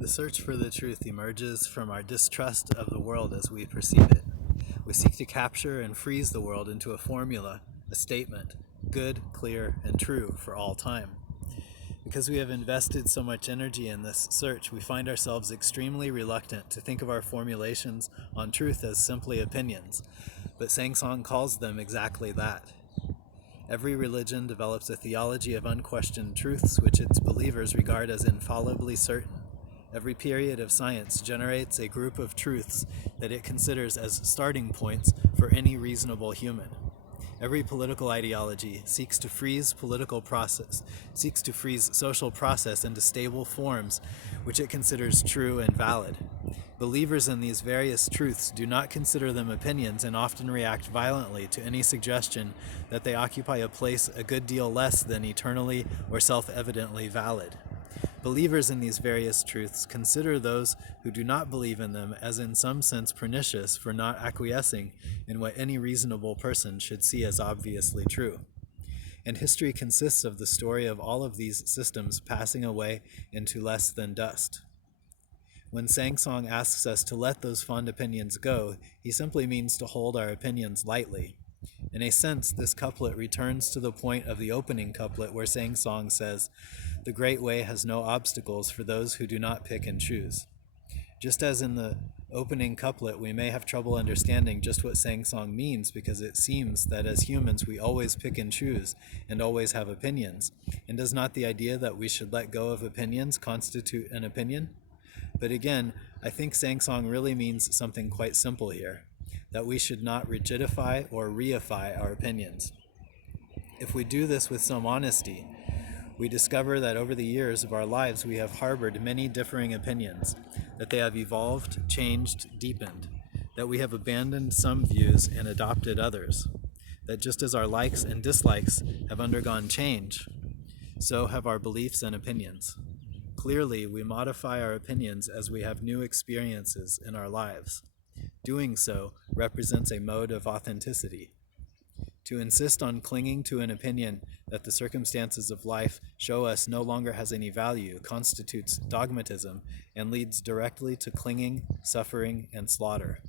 The search for the truth emerges from our distrust of the world as we perceive it. We seek to capture and freeze the world into a formula, a statement, good, clear, and true for all time. Because we have invested so much energy in this search, we find ourselves extremely reluctant to think of our formulations on truth as simply opinions, but Sangsong calls them exactly that. Every religion develops a theology of unquestioned truths which its believers regard as infallibly certain. Every period of science generates a group of truths that it considers as starting points for any reasonable human. Every political ideology seeks to freeze social process into stable forms which it considers true and valid. Believers in these various truths do not consider them opinions and often react violently to any suggestion that they occupy a place a good deal less than eternally or self-evidently valid. Believers in these various truths consider those who do not believe in them as in some sense pernicious for not acquiescing in what any reasonable person should see as obviously true. And history consists of the story of all of these systems passing away into less than dust. When Sangsong asks us to let those fond opinions go, he simply means to hold our opinions lightly. In a sense, this couplet returns to the point of the opening couplet where Sangsong says, "The great way has no obstacles for those who do not pick and choose." Just as in the opening couplet, we may have trouble understanding just what Sangsong means because it seems that as humans we always pick and choose and always have opinions. And does not the idea that we should let go of opinions constitute an opinion? But again, I think Sangsong really means something quite simple here, that we should not rigidify or reify our opinions. If we do this with some honesty, we discover that over the years of our lives we have harbored many differing opinions, that they have evolved, changed, deepened, that we have abandoned some views and adopted others, that just as our likes and dislikes have undergone change, so have our beliefs and opinions. Clearly, we modify our opinions as we have new experiences in our lives. Doing so represents a mode of authenticity. To insist on clinging to an opinion that the circumstances of life show us no longer has any value constitutes dogmatism and leads directly to clinging, suffering, and slaughter.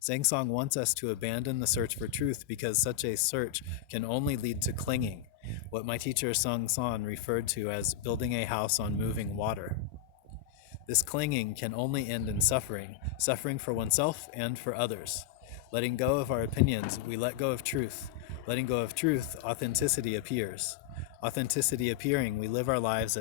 Sangsong wants us to abandon the search for truth because such a search can only lead to clinging, what my teacher Sung San referred to as building a house on moving water. This clinging can only end in suffering, suffering for oneself and for others. Letting go of our opinions, we let go of truth. Letting go of truth, authenticity appears. Authenticity appearing, we live our lives as